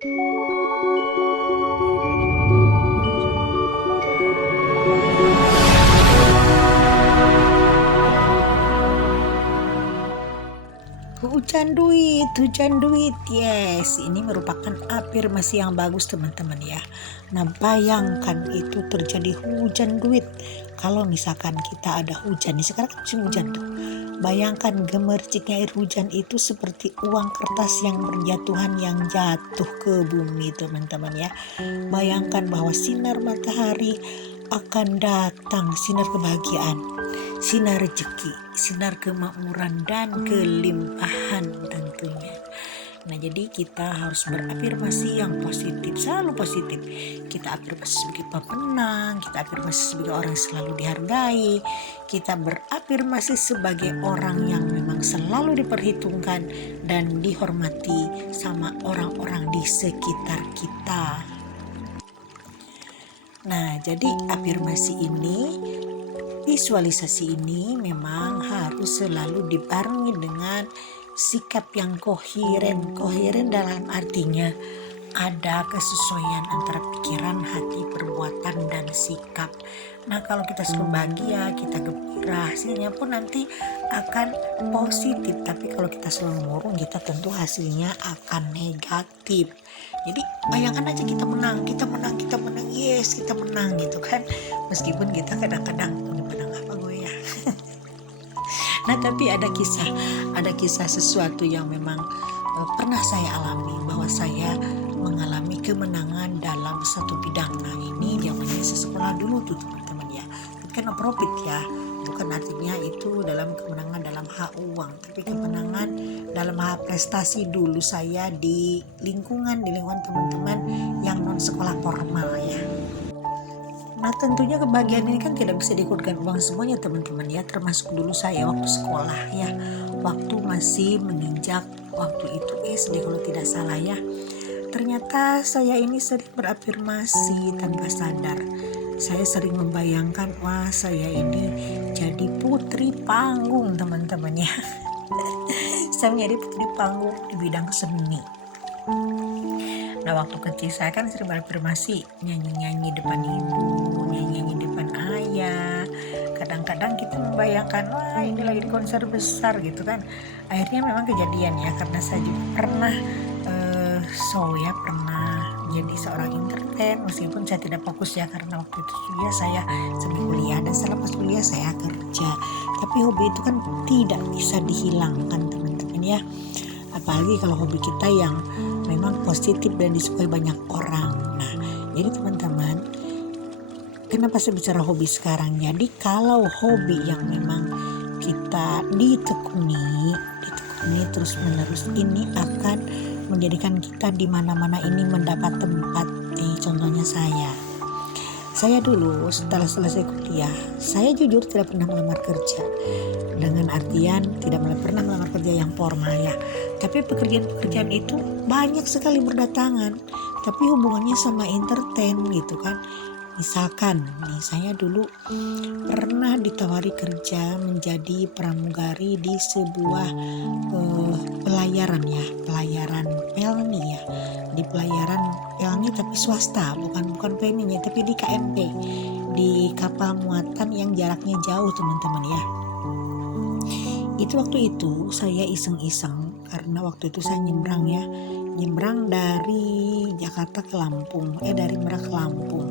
Hujan duit, yes, ini merupakan afirmasi yang bagus teman-teman ya. Nah, bayangkan itu terjadi hujan duit. Kalau misalkan kita ada hujan, nih sekarang kan musim hujan tuh. Bayangkan gemerciknya air hujan itu seperti uang kertas yang berjatuhan yang jatuh ke bumi teman-teman ya. Bayangkan bahwa sinar matahari akan datang, sinar kebahagiaan, sinar rezeki, sinar kemakmuran dan kelimpahan tentunya. Nah, jadi kita harus berafirmasi yang positif, selalu positif. Kita afirmasi sebagai pemenang, kita afirmasi sebagai orang yang selalu dihargai, kita berafirmasi sebagai orang yang memang selalu diperhitungkan dan dihormati sama orang-orang di sekitar kita. Nah, jadi afirmasi ini, visualisasi ini memang harus selalu dibarengi dengan sikap yang koheren. Koheren dalam artinya ada kesesuaian antara pikiran, hati, perbuatan, dan sikap. Nah, kalau kita selalu bahagia, kita gembira, hasilnya pun nanti akan positif. Tapi kalau kita selalu murung, kita tentu hasilnya akan negatif. Jadi bayangkan aja kita menang, yes, kita menang gitu kan. Meskipun kita kadang-kadang menang apa gue ya. Nah, tapi ada kisah sesuatu yang memang pernah saya alami, bahwa saya mengalami kemenangan dalam satu bidang. Nah, ini zamannya saya sekolah dulu tuh teman-teman ya. Tapi kan no profit ya, bukan artinya itu dalam kemenangan dalam hak uang, tapi kemenangan dalam hak prestasi. Dulu saya di lingkungan teman-teman yang non sekolah formal ya. Nah, tentunya kebahagiaan ini kan tidak bisa diukurkan uang semuanya teman-teman ya, termasuk dulu saya waktu sekolah ya, waktu masih menginjak waktu itu SD kalau tidak salah ya. Ternyata saya ini sering berafirmasi tanpa sadar. Saya sering membayangkan, wah saya ini jadi putri panggung teman-teman ya. Saya menjadi putri panggung di bidang seni. Nah, waktu kecil saya kan sering berafirmasi, nyanyi-nyanyi depan ibu, nyanyi-nyanyi depan ayah. Kadang-kadang kita membayangkan, wah ini lagi di konser besar gitu kan. Akhirnya memang kejadian ya, karena saya juga pernah pernah jadi seorang entertain, meskipun saya tidak fokus ya, karena waktu itu ya saya sambil kuliah, dan selepas kuliah saya kerja. Tapi hobi itu kan tidak bisa dihilangkan teman-teman ya, apalagi kalau hobi kita yang memang positif dan disukai banyak orang. Nah, jadi teman-teman, kenapa saya bicara hobi sekarang? Jadi kalau hobi yang memang kita ditekuni terus menerus, ini akan menjadikan kita di mana-mana ini mendapat tempat. Contohnya saya dulu setelah selesai kuliah, saya jujur tidak pernah melamar kerja, dengan artian tidak pernah melamar kerja yang formal ya. Tapi pekerjaan itu banyak sekali berdatangan, tapi hubungannya sama entertain gitu kan. Misalkan nih, saya dulu pernah ditawari kerja menjadi pramugari di sebuah pelayaran pelni ya, di pelayaran pelni tapi swasta, bukan PMI tapi di KMP, di kapal muatan yang jaraknya jauh teman-teman ya. Itu waktu itu saya iseng-iseng, karena waktu itu saya nyebrang dari Jakarta ke Lampung, dari Merak ke Lampung.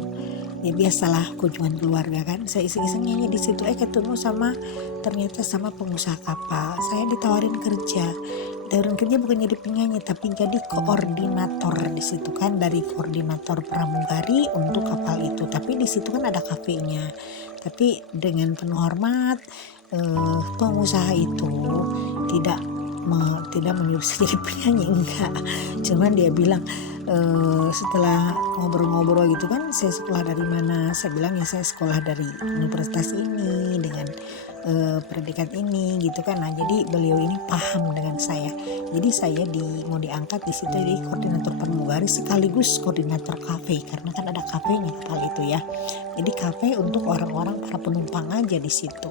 Ya biasalah kunjungan keluarga kan. Saya iseng-iseng nyanyi di situ, ketemu ternyata sama pengusaha kapal. Saya ditawarin kerja bukan jadi penyanyi, tapi jadi koordinator di situ kan, dari koordinator pramugari untuk kapal itu. Tapi di situ kan ada kafenya. Tapi dengan penuh hormat, pengusaha itu tidak menyuruh saya jadi penyanyi, enggak. Cuman dia bilang, setelah ngobrol-ngobrol gitu kan, saya sekolah dari mana? Saya bilang ya saya sekolah dari universitas ini dengan predikat ini gitu kan. Nah, jadi beliau ini paham dengan saya. Jadi saya mau diangkat di situ jadi koordinator pramugari sekaligus koordinator kafe, karena kan ada kafenya kapal itu ya. Jadi kafe untuk orang-orang para penumpang aja di situ.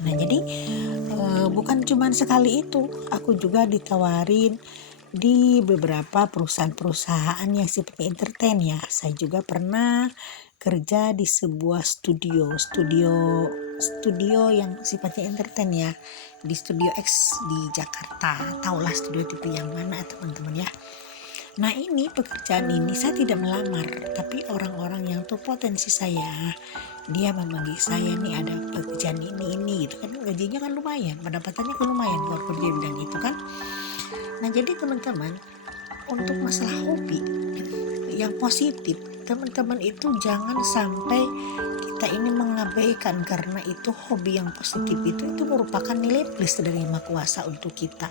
Nah, jadi bukan cuma sekali itu, aku juga ditawarin di beberapa perusahaan-perusahaan yang sifatnya entertain ya. Saya juga pernah kerja di sebuah studio yang sifatnya entertain ya, di Studio X di Jakarta. Taulah studio TV yang mana teman-teman ya. Nah ini pekerjaan ini saya tidak melamar, tapi orang-orang yang tahu potensi saya, dia memanggil saya, nih ada pekerjaan ini gitu kan, gajinya kan lumayan, pendapatannya kan lumayan kalau kerja bidang itu kan. Nah jadi teman-teman, untuk masalah hobi yang positif, teman-teman itu jangan sampai kita ini mengabaikan, karena itu hobi yang positif itu merupakan nilai plus dari Yang Maha Kuasa untuk kita,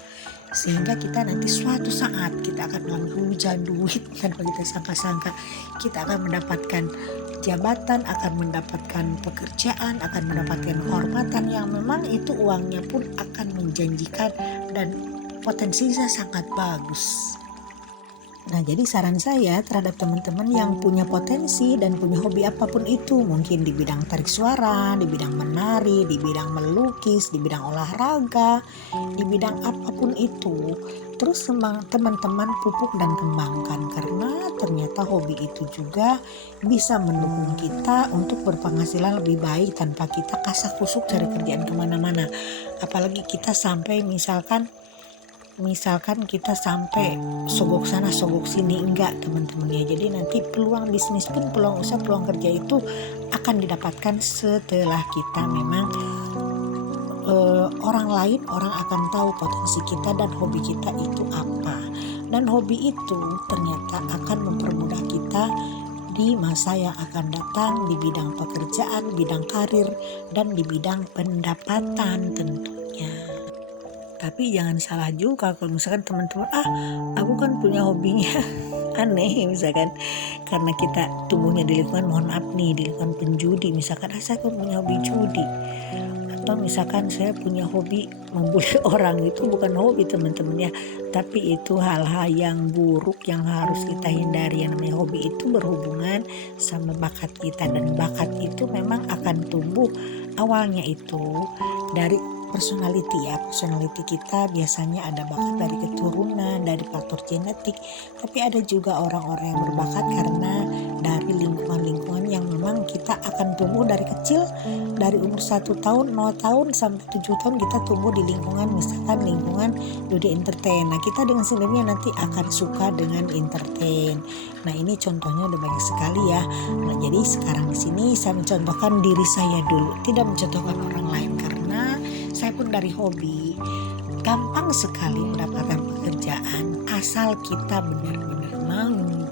sehingga kita nanti suatu saat kita akan mengalami hujan duit tanpa kita sangka-sangka. Kita akan mendapatkan jabatan, akan mendapatkan pekerjaan, akan mendapatkan kehormatan yang memang itu uangnya pun akan menjanjikan dan potensinya sangat bagus. Nah jadi saran saya terhadap teman-teman yang punya potensi dan punya hobi apapun itu, mungkin di bidang tarik suara, di bidang menari, di bidang melukis, di bidang olahraga, di bidang apapun itu, terus teman-teman pupuk dan kembangkan, karena ternyata hobi itu juga bisa mendukung kita untuk berpenghasilan lebih baik tanpa kita kasak kusuk cari kerjaan kemana-mana. Apalagi kita sampai misalkan kita sampai sogok sana sogok sini, enggak teman-teman ya. Jadi nanti peluang bisnis pun, peluang usaha, peluang kerja itu akan didapatkan setelah kita memang orang akan tahu potensi kita dan hobi kita itu apa, dan hobi itu ternyata akan mempermudah kita di masa yang akan datang di bidang pekerjaan, bidang karir, dan di bidang pendapatan tentunya. Tapi jangan salah juga kalau misalkan teman-teman, aku kan punya hobinya aneh misalkan, karena kita tumbuhnya di lingkungan, mohon maaf nih, di lingkungan penjudi misalkan, saya kan punya hobi judi, atau misalkan saya punya hobi membuli orang. Itu bukan hobi teman-teman ya, tapi itu hal-hal yang buruk yang harus kita hindari. Yang namanya hobi itu berhubungan sama bakat kita, dan bakat itu memang akan tumbuh awalnya itu dari personality kita. Biasanya ada bakat dari keturunan, dari faktor genetik, tapi ada juga orang-orang yang berbakat karena dari lingkungan yang memang kita akan tumbuh dari kecil, dari umur 1 tahun, 0 tahun sampai 7 tahun kita tumbuh di lingkungan, misalkan lingkungan dunia entertain. Nah kita dengan sendirinya nanti akan suka dengan entertain. Nah ini contohnya udah banyak sekali ya. Nah jadi sekarang di sini saya mencontohkan diri saya dulu, tidak mencontohkan orang lain, karena saya pun dari hobi gampang sekali mendapatkan pekerjaan asal kita benar-benar mau.